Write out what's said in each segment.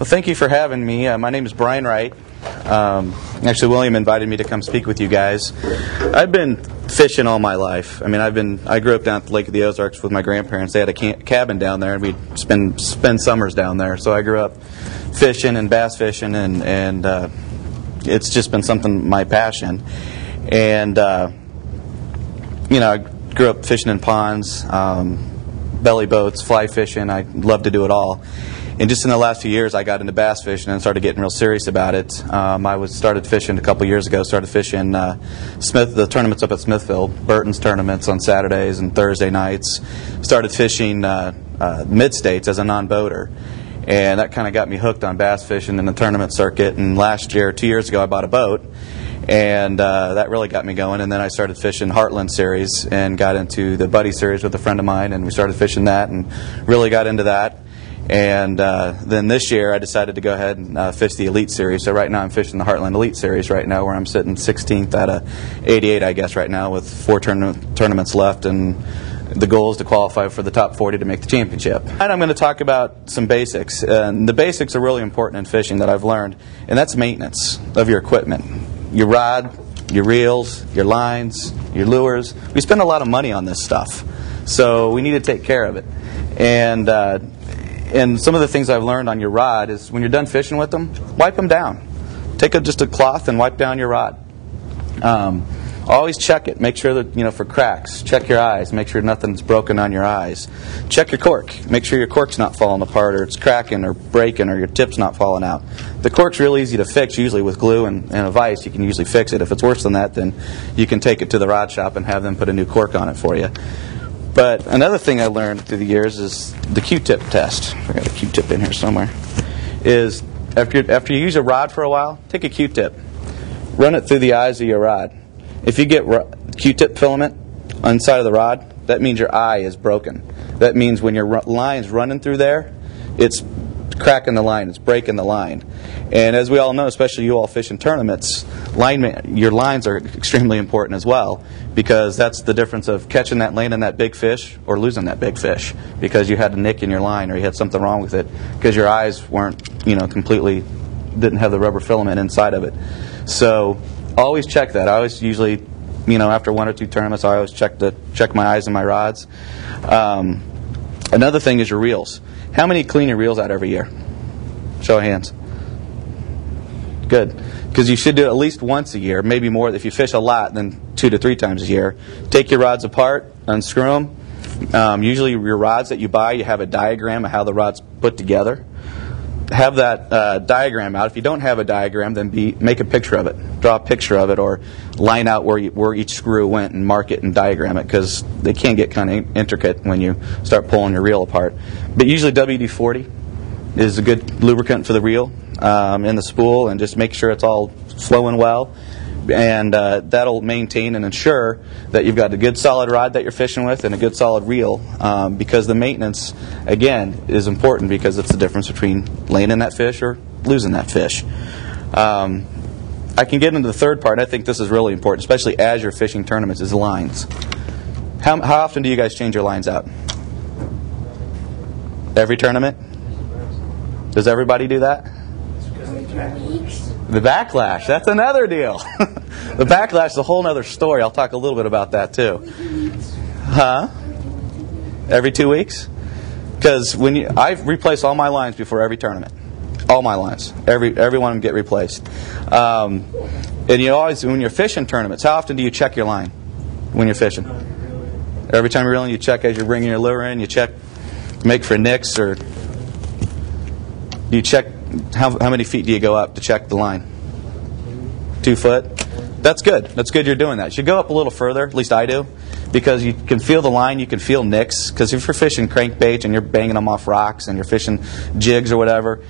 Well, thank you for having me. My name is Brian Wright. Actually, William invited me to come speak with you guys. I've been fishing all my life. I mean, I grew up down at the Lake of the Ozarks with my grandparents. They had a cabin down there, and we'd spend summers down there. So I grew up fishing and bass fishing, and it's just been something, my passion. And I grew up fishing in ponds, belly boats, fly fishing. I love to do it all. And just in the last few years, I got into bass fishing and started getting real serious about it. I started fishing a couple years ago. Started fishing the tournaments up at Smithfield, Burton's tournaments on Saturdays and Thursday nights. Started fishing mid-states as a non-boater, and that kind of got me hooked on bass fishing in the tournament circuit. And last year, 2 years ago, I bought a boat, and that really got me going. And then I started fishing Heartland Series and got into the Buddy Series with a friend of mine, and we started fishing that and really got into that. And then this year I decided to go ahead and fish the Elite Series. So right now I'm fishing the Heartland Elite Series right now, where I'm sitting 16th out of 88, I guess, right now, with 4 tournaments left. And the goal is to qualify for the top 40 to make the championship. And I'm going to talk about some basics. And the basics are really important in fishing that I've learned, and that's maintenance of your equipment. Your rod, your reels, your lines, your lures. We spend a lot of money on this stuff, so we need to take care of it. And some of the things I've learned on your rod is when you're done fishing with them, wipe them down. Take just a cloth and wipe down your rod. Always check it. Make sure that, for cracks. Check your eyes. Make sure nothing's broken on your eyes. Check your cork. Make sure your cork's not falling apart, or it's cracking or breaking, or your tip's not falling out. The cork's real easy to fix, usually with glue and a vise. You can usually fix it. If it's worse than that, then you can take it to the rod shop and have them put a new cork on it for you. But another thing I learned through the years is the Q-tip test. I got a Q-tip in here somewhere. Is after you use a rod for a while, take a Q-tip, run it through the eyes of your rod. If you get Q-tip filament inside of the rod, that means your eye is broken. That means when your line's running through there, it's cracking the line, it's breaking the line. And as we all know, especially you all fish in tournaments, your lines are extremely important as well, because that's the difference of catching that, landing that big fish, or losing that big fish because you had a nick in your line or you had something wrong with it because your eyes weren't, completely, didn't have the rubber filament inside of it. So always check that. I always usually, after 1 or 2 tournaments, I always check my eyes and my rods. Another thing is your reels. How many clean your reels out every year? Show of hands. Good. Because you should do it at least once a year, maybe more. If you fish a lot, then 2 to 3 times a year. Take your rods apart, unscrew them. Usually your rods that you buy, you have a diagram of how the rod's put together. Have that diagram out. If you don't have a diagram, then make a picture of it. Draw a picture of it, or line out where each screw went and mark it and diagram it, because they can get kind of intricate when you start pulling your reel apart. But usually WD-40 is a good lubricant for the reel and the spool, and just make sure it's all flowing well. And that'll maintain and ensure that you've got a good solid rod that you're fishing with and a good solid reel, because the maintenance, again, is important, because it's the difference between landing that fish or losing that fish. I can get into the third part. I think this is really important, especially as you're fishing tournaments, is lines. How often do you guys change your lines out? Every tournament? Does everybody do that? The backlash, that's another deal. The backlash is a whole other story. I'll talk a little bit about that too. Huh? Every 2 weeks? Because I've replaced all my lines before every tournament. All my lines. Every one of them get replaced. And you always, when you're fishing tournaments, how often do you check your line when you're fishing? Every time you're reeling, you check as you're bringing your lure in, you check, make for nicks, or you check how many feet do you go up to check the line? 2 foot? That's good. That's good you're doing that. You should go up a little further, at least I do, because you can feel the line, you can feel nicks. Because if you're fishing crankbaits and you're banging them off rocks and you're fishing jigs or whatever,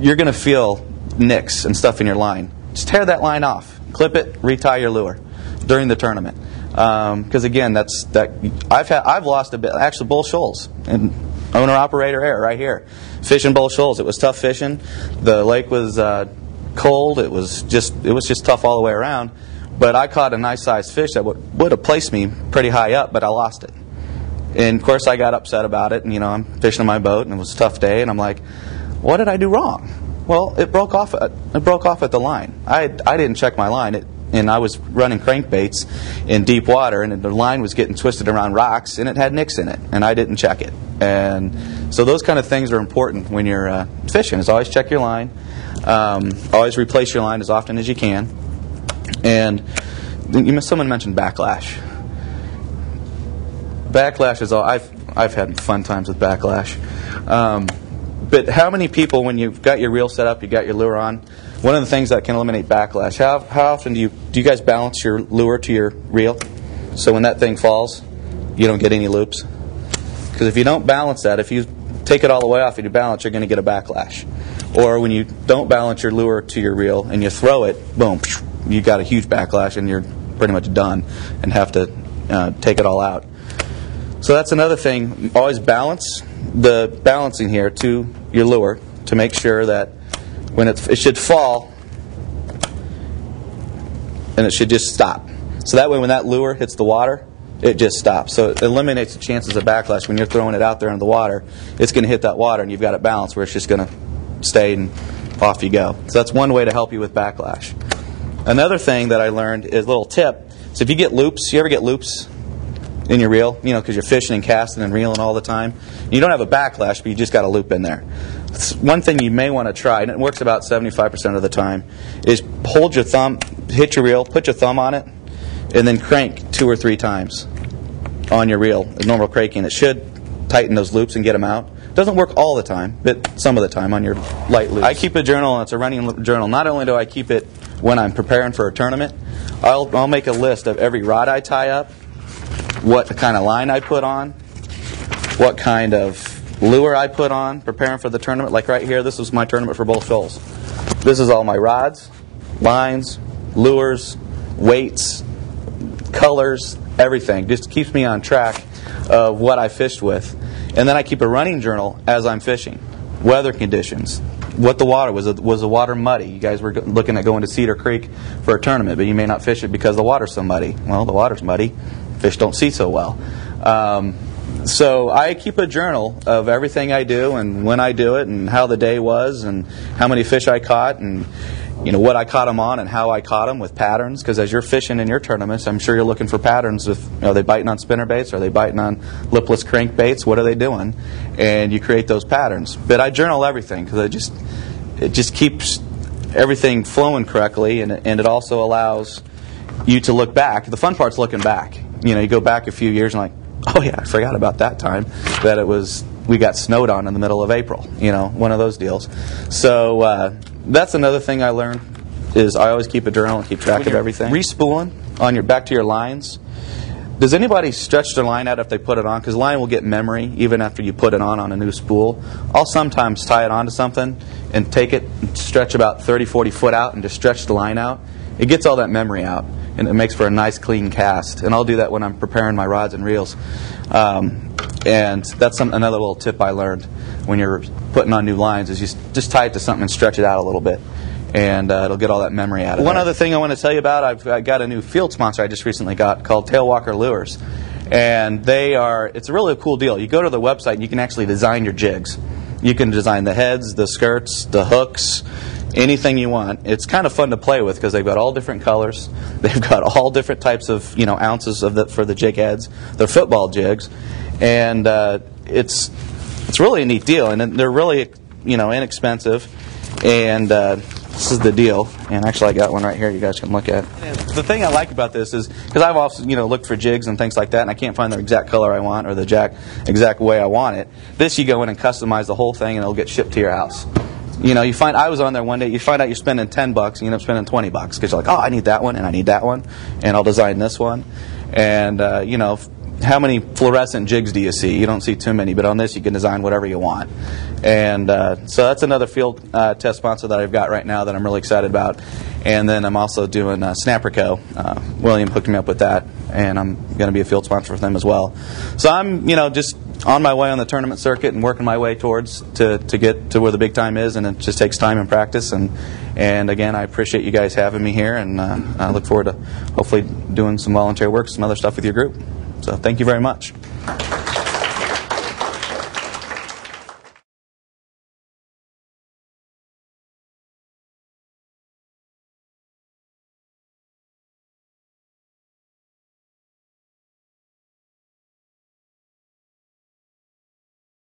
you're going to feel nicks and stuff in your line. Just tear that line off. Clip it, retie your lure during the tournament. Because again, I've lost a bit. Actually, Bull Shoals, and owner-operator error right here. Fishing Bull Shoals, it was tough fishing. The lake was cold. It was just tough all the way around. But I caught a nice sized fish that would have placed me pretty high up, but I lost it. And of course I got upset about it, and I'm fishing on my boat, and it was a tough day, and I'm like, what did I do wrong? Well, it broke off at the line. I didn't check my line, and I was running crankbaits in deep water, and the line was getting twisted around rocks, and it had nicks in it, and I didn't check it. And so those kind of things are important when you're fishing. Is always check your line, always replace your line as often as you can. And someone mentioned backlash. Backlash is all. I've had fun times with backlash. But how many people, when you've got your reel set up, you got your lure on, one of the things that can eliminate backlash, how often do you guys balance your lure to your reel? So when that thing falls, you don't get any loops? Because if you don't balance that, if you take it all the way off and you balance, you're going to get a backlash. Or when you don't balance your lure to your reel and you throw it, boom, you got a huge backlash and you're pretty much done and have to take it all out. So that's another thing. Always balance the balancing here to your lure to make sure that when it should fall and it should just stop. So that way when that lure hits the water, it just stops. So it eliminates the chances of backlash. When you're throwing it out there in the water, it's going to hit that water and you've got it balanced where it's just going to stay and off you go. So that's one way to help you with backlash. Another thing that I learned is a little tip. So if you get loops, you ever get loops in your reel, because you're fishing and casting and reeling all the time. You don't have a backlash, but you just got a loop in there. One thing you may want to try, and it works about 75% of the time, is hold your thumb, hit your reel, put your thumb on it, and then crank 2 or 3 times on your reel, a normal cranking. It should tighten those loops and get them out. It doesn't work all the time, but some of the time on your light loops. I keep a journal, and it's a running journal. Not only do I keep it when I'm preparing for a tournament, I'll make a list of every rod I tie up, what kind of line I put on, what kind of lure I put on preparing for the tournament. Like right here, this was my tournament for both shoals. This is all my rods, lines, lures, weights, colors, everything. Just keeps me on track of what I fished with. And then I keep a running journal as I'm fishing. Weather conditions, what the water was. Was the water muddy? You guys were looking at going to Cedar Creek for a tournament, but you may not fish it because the water's so muddy. Well, the water's muddy. Fish don't see so well. So I keep a journal of everything I do and when I do it and how the day was and how many fish I caught and what I caught them on and how I caught them with patterns. Because as you're fishing in your tournaments, I'm sure you're looking for patterns. Are they biting on spinnerbaits? Are they biting on lipless crankbaits? What are they doing? And you create those patterns. But I journal everything because it just keeps everything flowing correctly, and it also allows you to look back. The fun part's looking back. You go back a few years and like, oh yeah, I forgot about that time that we got snowed on in the middle of April. One of those deals. So that's another thing I learned is I always keep a journal and keep track of everything. Respooling on back to your lines. Does anybody stretch their line out if they put it on? Because the line will get memory even after you put it on a new spool. I'll sometimes tie it onto something and take it and stretch about 30, 40 foot out and just stretch the line out. It gets all that memory out, and it makes for a nice clean cast. And I'll do that when I'm preparing my rods and reels. And that's another little tip I learned when you're putting on new lines is you just tie it to something and stretch it out a little bit. And it'll get all that memory out of it. One other thing I want to tell you about, I've got a new field sponsor I just recently got called Tailwalker Lures. And it's a really cool deal. You go to the website and you can actually design your jigs. You can design the heads, the skirts, the hooks, anything you want. It's kind of fun to play with because they've got all different colors. They've got all different types of ounces for the jig heads. They're football jigs, and it's really a neat deal. And they're really inexpensive. And this is the deal. And actually, I got one right here. You guys can look at. The thing I like about this is because I've also looked for jigs and things like that, and I can't find the exact color I want or the exact way I want it. This you go in and customize the whole thing, and it'll get shipped to your house. I was on there one day, you find out you're spending $10 and you end up spending $20 because you're like, oh, I need that one and I need that one and I'll design this one. And, how many fluorescent jigs do you see? You don't see too many, but on this you can design whatever you want. And so that's another field test sponsor that I've got right now that I'm really excited about. And then I'm also doing Snapper Co. William hooked me up with that, and I'm going to be a field sponsor for them as well. So I'm, just on my way on the tournament circuit and working my way towards to get to where the big time is, and it just takes time and practice. And again, I appreciate you guys having me here, and I look forward to hopefully doing some volunteer work, some other stuff with your group. So thank you very much.